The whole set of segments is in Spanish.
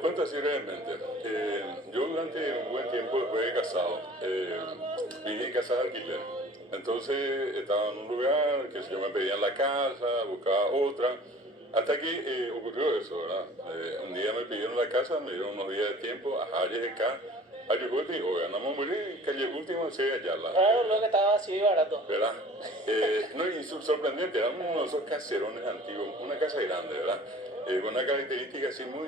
cuento así brevemente. Yo durante un buen tiempo después de casado, viví en casa de alquiler. Entonces estaba en un lugar que yo me pedían la casa, buscaba otra, hasta que ocurrió eso, ¿verdad? Un día me pidieron la casa, me dieron unos días de tiempo, ajá, llegué acá, ayuguti, oiga, andamos a morir, calle última, se Ayala. Claro, lo que estaba así barato. ¿Verdad? No, y sorprendente, eran uno de esos caserones antiguos, una casa grande, ¿verdad? Con una característica así muy,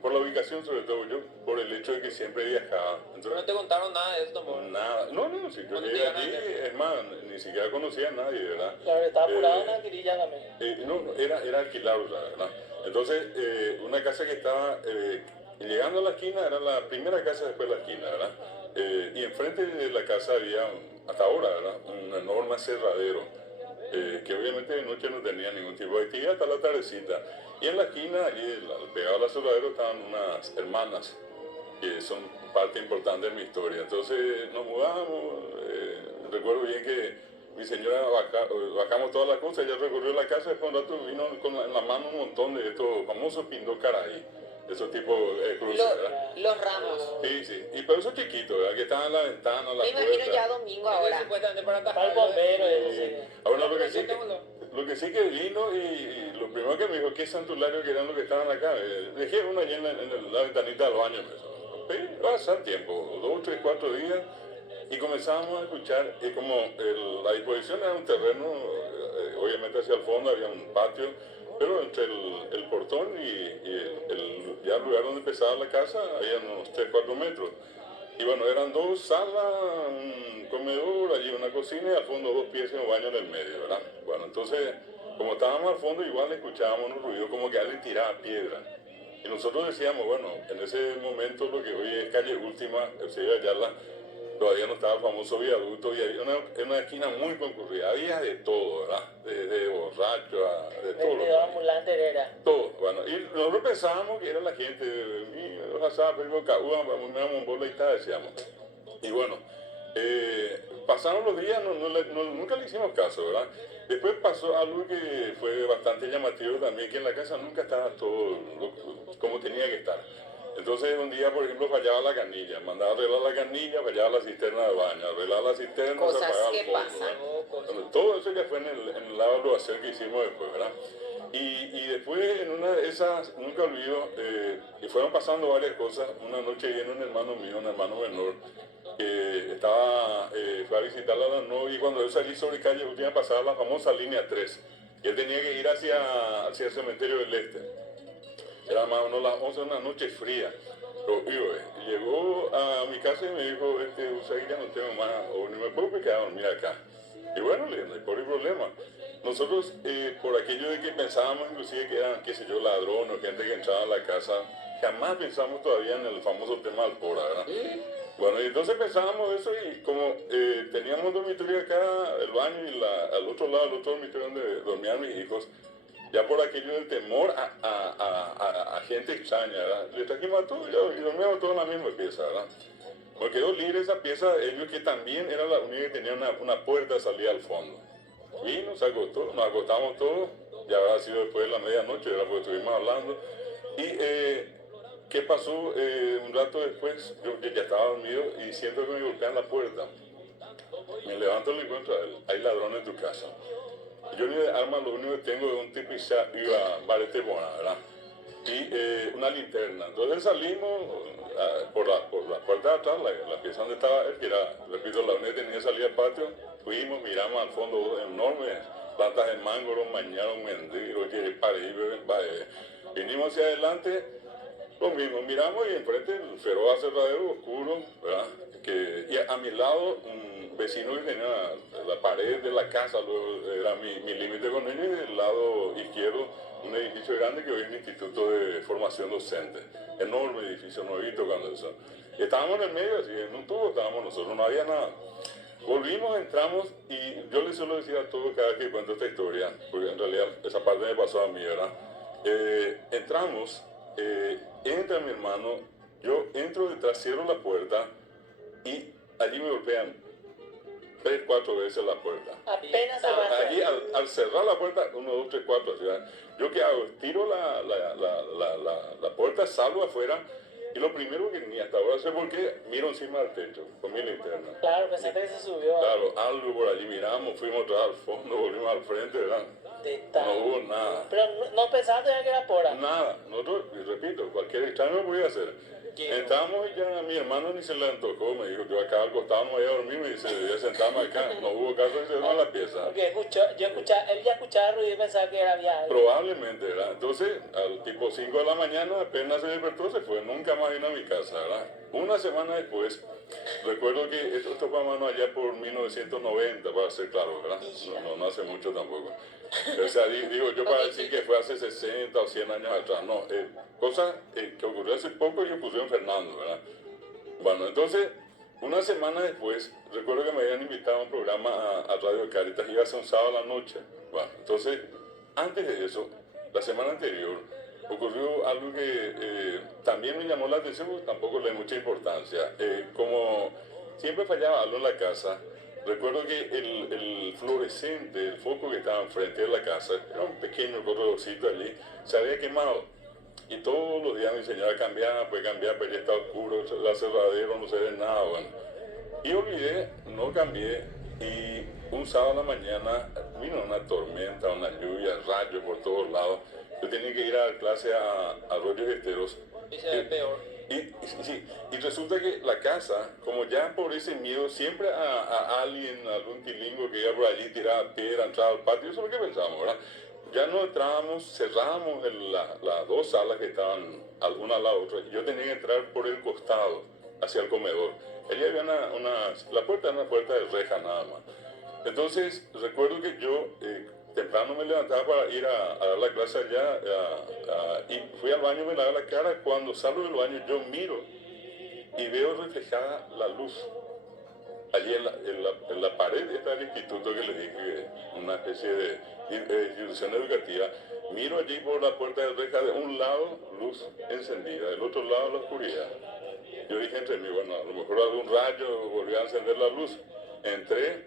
por la ubicación sobre todo yo, por el hecho de que siempre viajaba. Entonces, No te contaron nada de eso tampoco. nada, no, si yo No te llegué digan allí, nada. es más, ni siquiera conocía a nadie, ¿verdad? Claro, estaba apurado en Eh, alquiler también. no, era alquilado, ¿verdad? Entonces, una casa que estaba llegando a la esquina, era la primera casa después de la esquina, ¿verdad? Y enfrente de la casa había, hasta ahora, ¿verdad? Un enorme aserradero, que obviamente de noche no tenía ningún tipo de actividad hasta la tardecita. Y en la esquina, allí pegado al aserradero, estaban unas hermanas que son parte importante de mi historia. Entonces nos mudamos, recuerdo bien que mi señora bajamos todas las cosas, ella recorrió la casa y después un rato vino en la mano un montón de estos famosos pindó caray, esos tipos de cruces, ¿verdad? Los ramos. Sí, sí, y pero esos chiquitos, ¿verdad? Que estaban en la ventana, la Me imagino puerta. ya domingo ahora. Supuestamente para Para el atajar. bombero, eso sí. Ahora lo que sí que vino y lo primero que me dijo, ¿qué santuario que eran los que estaban acá? Dejé uno allí en la ventanita del baño, me dijo. Va a pasar tiempo, 2, 3, 4 días, y comenzamos a escuchar, como la disposición era un terreno, obviamente hacia el fondo había un patio, pero entre el portón y ya el lugar donde empezaba la casa había unos 3, 4 metros. Y bueno, eran dos salas, un comedor, allí una cocina y al fondo dos piezas y un baño en el medio, ¿verdad? Bueno, entonces, como estábamos al fondo, igual escuchábamos un ruido como que alguien tiraba piedra. Y nosotros decíamos, bueno, en ese momento lo que hoy es calle última, se iba a hallarla, todavía no estaba el famoso viaducto y había una esquina muy concurrida, había de todo, ¿verdad? De borracho, de todo. Vendedor ambulante era. Todo, bueno, y nosotros pensábamos que era la gente, decíamos. Y bueno, pasaron los días, nunca le hicimos caso, ¿verdad? Después pasó algo que fue bastante llamativo también, que en la casa nunca estaba todo como tenía que estar. Entonces un día, por ejemplo, fallaba la canilla, mandaba a arreglar la canilla, fallaba la cisterna del baño, arreglar la cisterna, Cosas se apagaba que el fondo, pasan. Bueno, todo eso ya fue en el lado de lo hacer que hicimos después, ¿verdad? Y después en una de esas, nunca olvido, y fueron pasando varias cosas. Una noche viene un hermano mío, un hermano menor, que fue a visitarla a la novia, y cuando yo salí sobre calle última pasaba la famosa línea 3, y él tenía que ir hacia el cementerio del Este. Era más o menos las 11 de una noche fría. Y llegó a mi casa y me dijo, usted ya no tengo más, o ni me puedo quedar a dormir acá. Y bueno, le dije, no hay problema. Nosotros, por aquello de que pensábamos inclusive que eran, qué sé yo, ladrones o gente que entraba a la casa, jamás pensamos todavía en el famoso tema del Pora, ¿verdad? Bueno, y entonces pensábamos eso y como teníamos un dormitorio acá, el baño y al otro lado, el otro dormitorio donde dormían mis hijos, ya por aquello del temor a gente extraña, ¿verdad? Le trajimos a todos y dormíamos todos en la misma pieza, ¿verdad? Porque quedó libre esa pieza, ellos que también era la única que tenía una puerta de salida al fondo. Vino, se acostó, nos acostamos todos, ya habrá sido después de la medianoche, era porque estuvimos hablando. Y ¿qué pasó? Un rato después, yo ya estaba dormido y siento que me golpean la puerta. Me levanto y le encuentro a él, hay ladrones en tu casa. Yo ni de arma, lo único que tengo es un tipiza y a barete bona, ¿verdad? Y una linterna. Entonces salimos por la puerta de atrás, la pieza donde estaba él, que era, repito, la única que tenía salida al patio. Fuimos, miramos al fondo enormes plantas de mango, mañaron, mendigos, vinimos hacia adelante, lo mismo, miramos y enfrente el feroz aserradero oscuro, ¿verdad? Y a mi lado, un vecino que tenía la pared de la casa, era mi límite con ellos, y del lado izquierdo, un edificio grande que hoy es un instituto de formación docente. Enorme edificio, nuevito cuando eso. Y estábamos en el medio, así, en un tubo estábamos nosotros, no había nada. Volvimos, entramos, y yo les suelo decir a todos cada vez que cuento esta historia, porque en realidad esa parte me pasó a mí, ¿verdad? Entramos, entra mi hermano, yo entro detrás, cierro la puerta y allí me golpean 3, 4 veces la puerta. Apenas cerraste. Allí al cerrar la puerta, 1, 2, 3, 4, así, ¿verdad? Yo qué hago, tiro la puerta vuelta, salgo afuera y lo primero que ni hasta ahora sé por qué, miro encima del techo con mi linterna. Claro, pensaste que se subió. Claro, algo por allí miramos, fuimos atrás al fondo, volvimos al frente, ¿verdad? No hubo nada. Pero no pensaste ya que era pora. Nada, nosotros, repito, cualquier extraño lo podía hacer. Entramos y ya mi hermano ni se le antojó, me dijo, yo acá al costado no voy a dormir, me dice, voy a sentarme acá, no hubo caso de irse a la pieza. Porque él ya escuchaba ruido y pensaba que era viaje. Probablemente, ¿verdad? Entonces, al tipo 5 de la mañana, apenas se despertó, se fue, nunca más vino a mi casa, ¿verdad? Una semana después, recuerdo que esto fue a mano allá por 1990, para ser claro, ¿verdad? No hace mucho tampoco. O sea, digo yo para decir que fue hace 60 o 100 años atrás, no, cosa que ocurrió hace poco y ocurrió en Fernando, ¿verdad? Bueno, entonces, una semana después, recuerdo que me habían invitado a un programa a Radio Caritas, iba a ser un sábado a la noche. Bueno, entonces, antes de eso, la semana anterior, ocurrió algo que también me llamó la atención, porque tampoco le di mucha importancia. Como siempre fallaba algo en la casa, recuerdo que el fluorescente, el foco que estaba enfrente de la casa, era un pequeño corredorcito allí, se había quemado. Y todos los días mi señora cambiaba, pues ya está oscuro, la cerradera, no se ve nada, bueno. Y olvidé, no cambié, y un sábado a la mañana vino una tormenta, una lluvia, rayos por todos lados. Yo tenía que ir a clase a Arroyos Esteros. Y se ve peor. Y resulta que la casa, como ya por ese miedo, siempre a alguien, algún tilingo que iba por allí, tiraba piedra, entraba al patio, eso es lo que pensábamos, ¿verdad? Ya no entrábamos, cerrábamos las dos salas que estaban una a la otra, y yo tenía que entrar por el costado, hacia el comedor. Allí había la puerta era una puerta de reja nada más. Entonces, recuerdo que yo temprano me levantaba para ir a dar la clase allá, y fui al baño, me lavé la cara. Cuando salgo del baño, yo miro y veo reflejada la luz. Allí en la pared está el instituto que les dije, una especie de institución educativa. Miro allí por la puerta de reja, de un lado luz encendida, del otro lado la oscuridad. Yo dije entre mí, bueno, a lo mejor algún rayo volvió a encender la luz. Entré,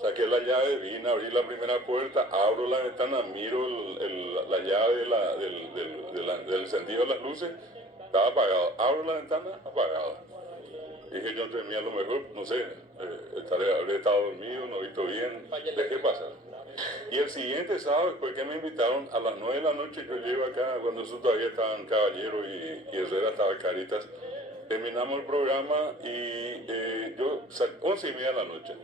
saqué la llave, vine a abrir la primera puerta, abro la ventana, miro la llave del encendido de las luces, estaba apagado. Abro la ventana, apagado. Dije yo entre mí, a lo mejor, no sé, habré estado dormido, no he visto bien, dejé pasar. Y el siguiente sábado, después que me invitaron, a las 9 de la noche, yo llego acá, cuando eso todavía estaban Caballero y Herrera, estaba Caritas, terminamos el programa y 11:30 de la noche.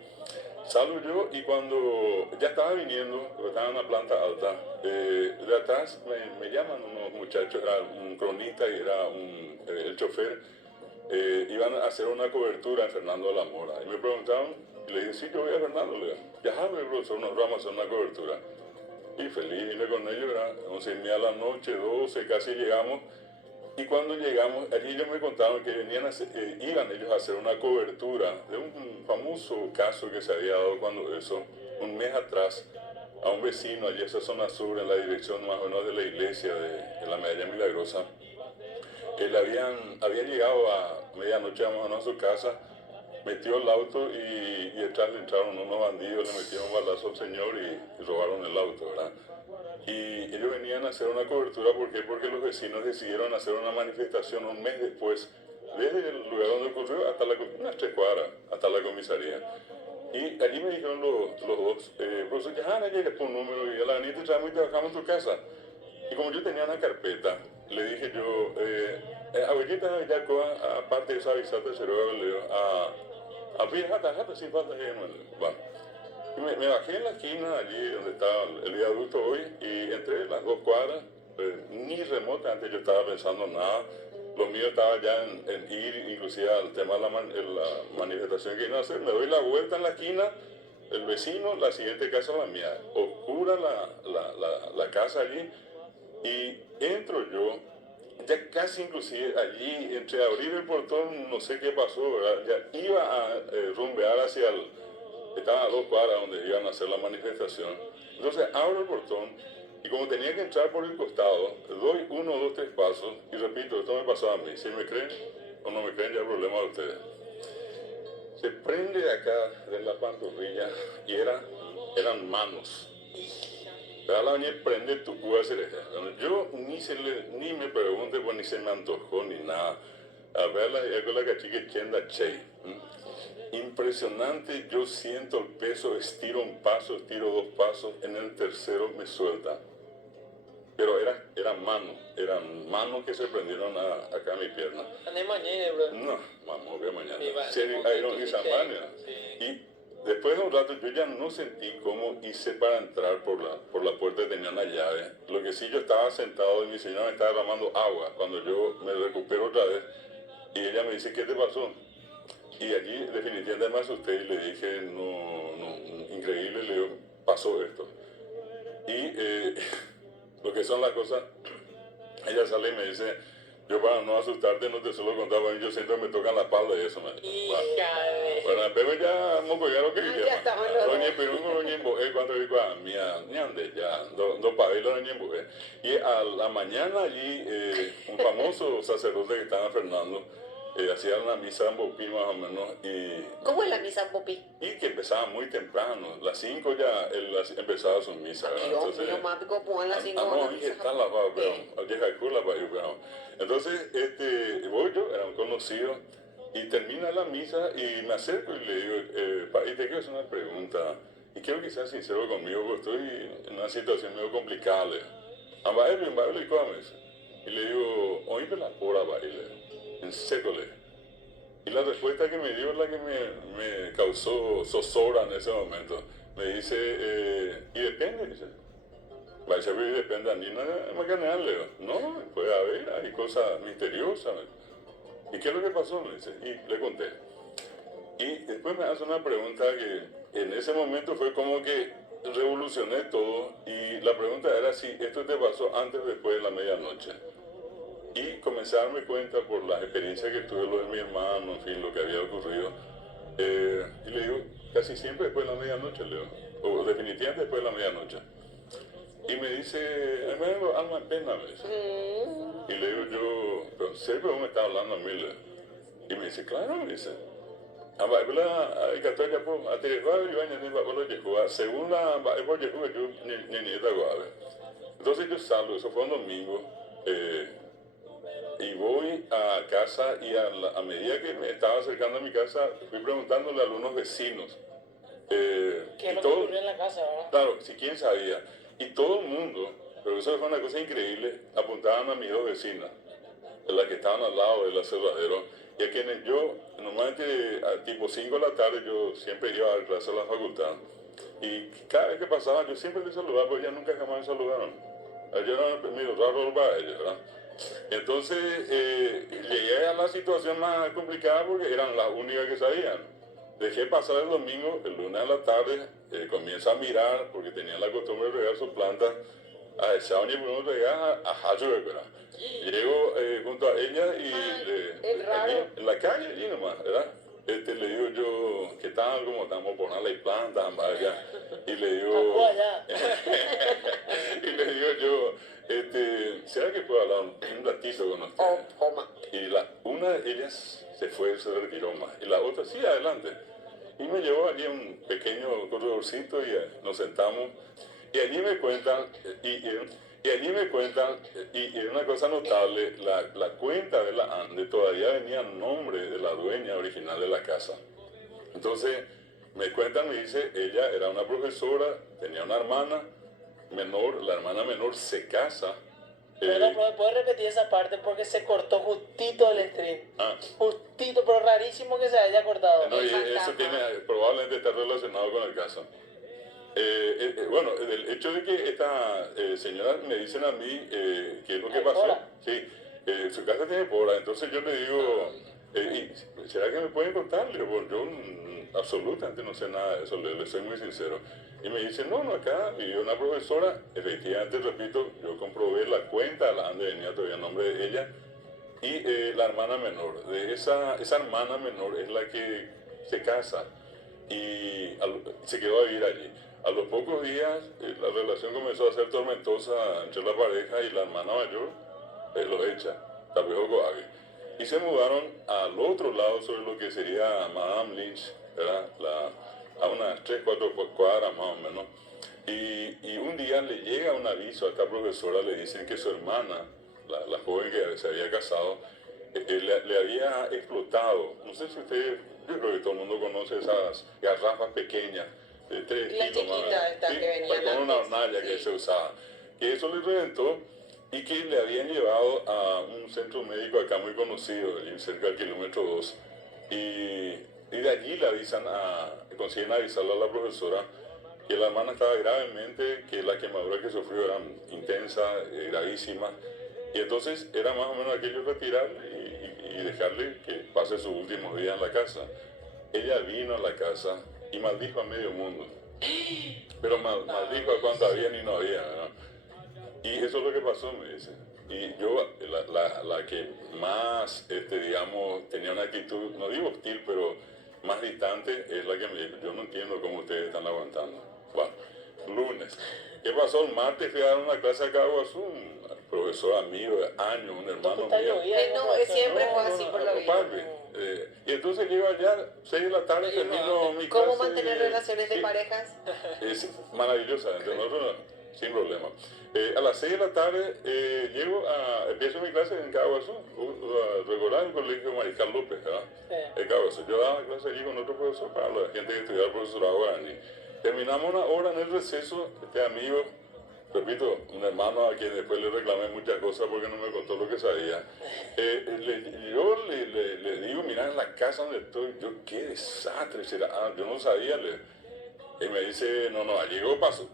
Salgo yo y cuando ya estaba viniendo, porque estaba en una planta alta, de atrás me llaman unos muchachos, era un cronista y era el chofer, iban a hacer una cobertura en Fernando de la Mora. Y me preguntaron, y le dije, sí, yo voy a Fernando, le digo, ya sabe, profesor, nos vamos a hacer una cobertura. Y feliz, vine con ellos, era 11:30 de la noche, 12, casi llegamos. Y cuando llegamos, allí ellos me contaron que iban ellos a hacer una cobertura de un famoso caso que se había dado cuando eso, un mes atrás, a un vecino allí en esa zona sur, en la dirección más o menos de la iglesia de la Medalla Milagrosa. Él había llegado a medianoche a su casa, metió el auto y detrás le entraron unos bandidos, le metieron un balazo al señor y robaron el auto, ¿verdad? Y ellos venían a hacer una cobertura, ¿por qué? Porque los vecinos decidieron hacer una manifestación un mes después, desde el lugar donde ocurrió hasta unas 3 cuadras, hasta la comisaría. Y allí me dijeron los dos, profesor, ya llegué por un número y a la venida te traemos y te bajamos en tu casa. Y como yo tenía una carpeta, le dije yo, abuelita, ya aparte de esa avisarte, se lo le digo, a jata, sin falta, bueno. Y me bajé en la esquina, allí donde estaba el viaducto hoy, y entré las 2 cuadras, ni remota, antes yo estaba pensando en nada. Lo mío estaba ya en ir, inclusive al tema de la manifestación que iban a hacer. Me doy la vuelta en la esquina, el vecino, la siguiente casa la mía, oscura la casa allí, y entro yo, ya casi inclusive allí, entre abrir el portón, no sé qué pasó, ¿verdad? Ya iba a rumbear hacia estaba a 2 cuadras donde iban a hacer la manifestación. Entonces abro el portón y como tenía que entrar por el costado, doy 1, 2, 3 pasos y repito, esto me pasó a mí. Si me creen o no me creen, ya es problema de ustedes. Se prende de acá, de la pantorrilla, y eran manos. a la bañera prende tu cuba cereja. Yo ni me pregunté, pues ni se me antojó ni nada. A ver la cachique chenda chey. Impresionante, yo siento el peso, estiro un paso, estiro dos pasos, en el tercero me suelta. Pero eran manos que se prendieron acá a mi pierna. Andé mañana, bro. No, vamos a ver mañana. Sí, va, Seri como que Iron y tú Sambania. sí. Y después de un rato yo ya no sentí cómo hice para entrar por la puerta, tenía una llave. Lo que sí, yo estaba sentado y mi señora me estaba derramando agua. Cuando yo me recupero otra vez y ella me dice, ¿qué te pasó? Y allí definitivamente me asusté y le dije, no, increíble, le digo, pasó esto. Y lo que son las cosas, ella sale y me dice, yo para no asustarte no te suelo contar, bueno, yo siempre me tocan la espalda y eso. Hija de... Bueno, pero ya me voy a lo que quería. Ya estamos los dos. Doña Perú, doña Emboé, cuando digo a mí, ñande, ya, dos pavelos doña Emboé. Y a la mañana allí, un famoso sacerdote que estaba en Fernando, hacía una misa en Bopí más o menos, ¿Cómo es la misa en Popí? y que empezaba muy temprano, las 5 ya él empezaba su misa, ¿verdad? Dios mío, mami, ¿cómo es las 5 no, dije, está la va, pero, deja de la va, pero. Entonces, voy yo, era un conocido, y termina la misa, y me acerco y le digo, y te quiero hacer una pregunta, y quiero que seas sincero conmigo, porque estoy en una situación medio complicada, le digo. A baile, y cómo es. Y le digo, oíste la pura baile, en seco le digo. Y la respuesta que me dio es la que me causó zozobra en ese momento. Me dice, y depende, dice. Va a servir y depende a mí, no es más que nada, le digo. No, puede haber, hay cosas misteriosas. ¿Y qué es lo que pasó? Me dice, y le conté. Y después me hace una pregunta que en ese momento fue como que revolucioné todo. Y la pregunta era si esto te pasó antes o después de la medianoche. Y comencé a darme cuenta por las experiencias que tuve, lo de mi hermano, en fin, lo que había ocurrido. Y le digo, casi siempre después de la medianoche, le digo, o definitivamente después de la medianoche. Y me dice, me da alma en pena, me dice. Y le digo yo, pero siempre vos me estás hablando a mí, le digo. Y me dice, claro, me dice. El católico, a ti, según la, yo, ni nieta, entonces yo salgo, eso fue un domingo. Y voy a casa y a medida que me estaba acercando a mi casa, fui preguntándole a algunos vecinos. ¿Qué es lo que ocurrió en la casa, verdad? Claro, si quién sabía. Y todo el mundo, pero eso fue una cosa increíble, apuntaban a mis dos vecinas, las que estaban al lado del aserradero, y a quienes yo, normalmente a tipo 5 de la tarde, yo siempre iba a dar clase a la facultad. Y cada vez que pasaba, yo siempre les saludaba, pero ellas nunca jamás me saludaron. Yo era medio raro para ellos, ¿verdad? Entonces llegué a la situación más complicada porque eran las únicas que sabían. Dejé pasar el domingo, el lunes a la tarde, comienzo a mirar porque tenían la costumbre de regar sus plantas. A esa y podemos regar a Hacho, ¿verdad? Llego junto a ella y allí, en la calle, allí nomás, ¿verdad? Le digo yo, ¿qué tal? ¿Cómo estamos? Poner las plantas, vaya. Y le digo, y le digo yo, ¿será que puedo hablar un ratito con usted? Y una de ellas se fue, se retiró más. Y la otra, sí, adelante. Y me llevó allí un pequeño corredorcito y nos sentamos. Y allí me cuentan, y allí me cuentan, y una cosa notable, la cuenta de la Ande todavía venía a nombre de la dueña original de la casa. Entonces, me cuentan, me dice, ella era una profesora, tenía una hermana menor, la hermana menor se casa. Perdón, ¿puedes repetir esa parte? Porque se cortó justito el stream. Justito, pero rarísimo que se haya cortado. No, y eso probablemente está relacionado con el caso. Bueno, el hecho de que esta señora me dicen a mí qué es lo que pasó. Pora. Sí, su casa tiene pora, entonces yo le digo, ¿será que me pueden contar? Le digo, yo absolutamente no sé nada de eso, le soy muy sincero. Y me dice, no, acá vivió una profesora, efectivamente, repito, yo comprobé la cuenta, la Ande venía todavía el nombre de ella, y la hermana menor. De esa hermana menor es la que se casa y se quedó a vivir allí. A los pocos días la relación comenzó a ser tormentosa entre la pareja y la hermana mayor lo echa, Tapejo Coague. Y se mudaron al otro lado sobre lo que sería Madame Lynch, ¿verdad? A unas 3-4 cuadras más o menos. Y un día le llega un aviso a esta profesora, le dicen que su hermana, la joven que se había casado, le había explotado. No sé si usted, yo creo que todo el mundo conoce esas garrafas pequeñas, de 3 La kilos más. chiquita esta Sí, que venían con una antes, hornalla que sí. se usaba. Que eso le reventó y que le habían llevado a un centro médico acá muy conocido, allí cerca del kilómetro 2. Y de allí le avisan consiguen avisarle a la profesora que la hermana estaba gravemente, que las quemaduras que sufrió eran intensas, gravísimas. Y entonces era más o menos aquello retirarle y dejarle que pase sus últimos días en la casa. Ella vino a la casa y maldijo a medio mundo. Pero maldijo a cuánto había y no había, ¿no? Y eso es lo que pasó, me dice. Y yo, la que más, digamos, tenía una actitud, no digo hostil, pero más distante, es la que me dijo, yo no entiendo cómo ustedes están aguantando. Bueno, lunes. ¿Qué pasó? El martes fui a dar una clase acá a Guazú, un profesor amigo de años, un hermano mío. No, siempre fue así por lo visto. Y entonces llego allá, 6 de la tarde, termino mi clase. ¿Cómo mantener relaciones de sí, parejas? Es maravillosa, entre nosotros sin problema. A las 6 de la tarde empiezo mi clase en Caguazú, regular el colegio Mariscal López, ¿verdad? En Caguazú. Yo daba clase allí con otro profesor para la gente que estudiaba el profesorado guaraní. Terminamos una hora en el receso, este amigo, repito, un hermano a quien después le reclamé muchas cosas porque no me contó lo que sabía. Yo le digo, mira, en la casa donde estoy, yo qué desastre será. Yo no sabía. Y me dice, no, llegó, pasó.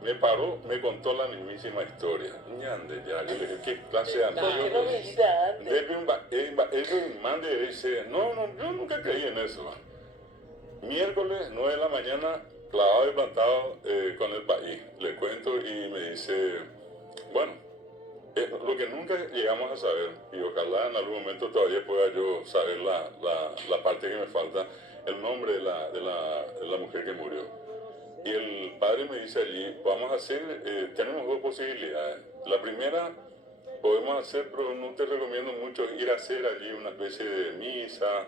Me paró, me contó la mismísima historia. Ñande, ya, yo le dije, ¿qué clase de amigo? ¿Por qué no me dijiste antes? Él mande dice, no, yo nunca creí en eso. Miércoles, 9 de la mañana, clavado y plantado con el país. Le cuento y me dice, bueno, lo que nunca llegamos a saber, y ojalá en algún momento todavía pueda yo saber la parte que me falta, el nombre de la mujer que murió. Y el padre me dice allí, vamos a hacer, tenemos 2 posibilidades. La primera, podemos hacer, pero no te recomiendo mucho ir a hacer allí una especie de misa.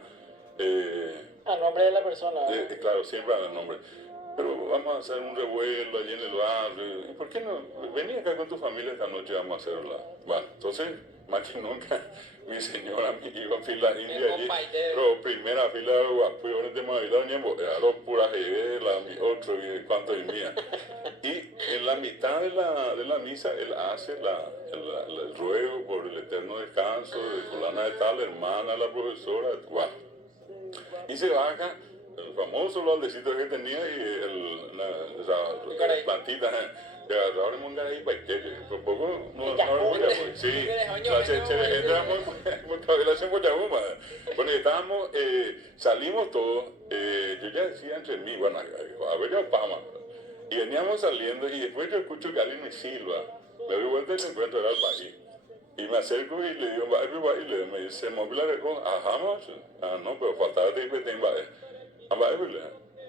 Al nombre de la persona. Claro, siempre al nombre. Pero vamos a hacer un revuelo allí en el barrio. ¿Y por qué no? Vení acá con tu familia esta noche, vamos a hacerla. Bueno, entonces, más que nunca, mi señora, mi hijo, fila india allí. Pero primera fila de guapuyones de Mavilán, los puras mi otro y cuánto y mía. Y en la mitad de la misa, él hace el ruego por el eterno descanso de fulana de tal, hermana, la profesora, wow. Y se baja el famoso baldecito que tenía y la plantita de agarrar un ahí para que por poco no voy a sí, era muy cabeza muy yabuma. Bueno, estábamos, salimos todos, yo ya decía entre mí, bueno, a ver ya Pama. Y veníamos saliendo y después yo escucho que alguien me silba. Me doy vuelta y le encuentro era el país. Y me acerco y le digo, me dice, móvil la dejó, ajá, no, pero faltaba que te invade.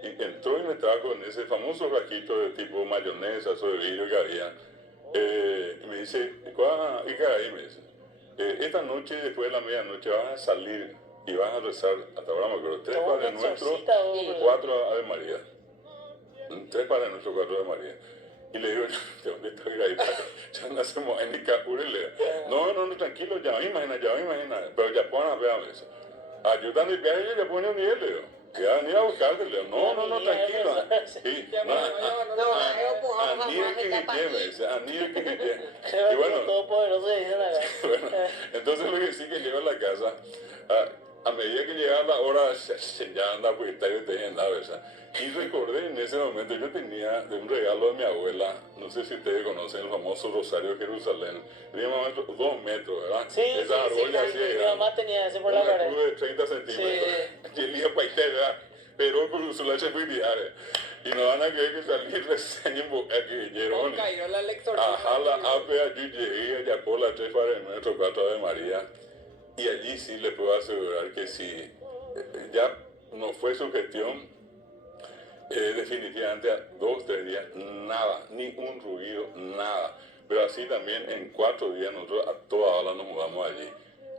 Y entró y me trajo en ese famoso raquito de tipo mayonesa, o de vidrio que había. Y me dice, ¿y qué hay? Me dice, esta noche, después de la medianoche, vas a salir y vas a rezar, hasta ahora me acuerdo, 3 Padres Nuestros y 4 Ave María. 3 Padres Nuestros, 4 Ave María. Y le digo, ¿de dónde está ahí? Ya no hacemos en el capure. No, tranquilo, ya me imagino. Pero ya pueden a ver eso. Ayudando y viaje, ya pone un nivel, le digo. Ya venir a buscarte, le digo. No, tranquilo. Sí, Y bueno, todopoderoso dicen acá. Bueno, entonces lo que sí que llego a la casa, a medida que llegaba la hora, ya anda, pues está en la cabeza. Y recordé en ese momento, yo tenía de un regalo de mi abuela, no sé si ustedes conocen el famoso Rosario de Jerusalén, tenía más o menos 2 metros, ¿verdad? Sí, esa argolla así mi mamá tenía ese por la pared. Una cruz de 30 centímetros, y el día para ¿verdad? Pero por su leche fui diaria. Y no van a creer que salí recién en boca que vinieron. Ajá, la APA, yo llegué allá por la 3 Padres Nuestros, 4 de María. Y allí sí le puedo asegurar que si ya no fue su gestión, definitivamente a 2, 3 días, nada, ni un ruido, nada. Pero así también en 4 días nosotros a toda hora nos mudamos allí.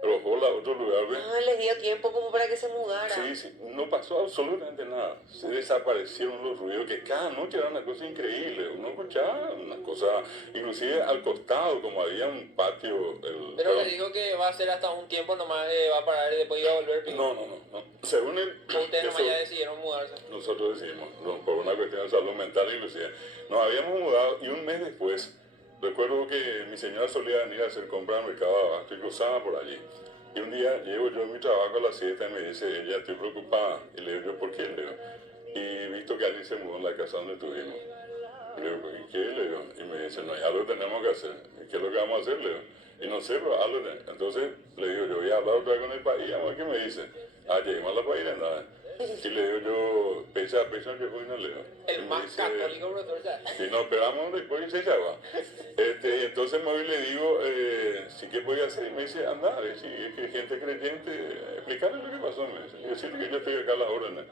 Pero a otro lugar. ¿Ves? Ah, les dio tiempo como para que se mudara. Sí, sí, no pasó absolutamente nada. Se desaparecieron los ruidos, que cada noche era una cosa increíble. Uno escuchaba una cosa, inclusive al costado, como había un patio. Pero le dijo que va a ser hasta un tiempo nomás, va a parar y después iba a volver. No. Según él, ustedes nomás ya decidieron mudarse. nosotros decidimos, no, por una cuestión de salud mental inclusive. Nos habíamos mudado y un mes después, recuerdo que mi señora solía venir a hacer compras al mercado de abasto y cruzaba por allí. Y un día llego yo a mi trabajo a las 7 y me dice ella, estoy preocupada. Y le digo yo, ¿por qué? Le digo, y visto que alguien se mudó en la casa donde estuvimos. Y le digo, ¿y qué? Le digo, y me dice, no, ya lo tenemos que hacer. ¿Y qué es lo que vamos a hacer? Le digo, y no sé, pero hazlo. Entonces le digo, yo voy a hablar otra vez con el país, a ver qué me dice. Ah, llegamos a la país, nada. Y le digo yo, pesa que fue y no le digo. El más católico, profesor. Y nos esperamos después y se echaba. Y entonces me voy y le digo, sí que podía hacer. Y me dice, anda, si es que gente creyente, explicarle lo que pasó. Me dice, y decirle que yo estoy acá a las órdenes.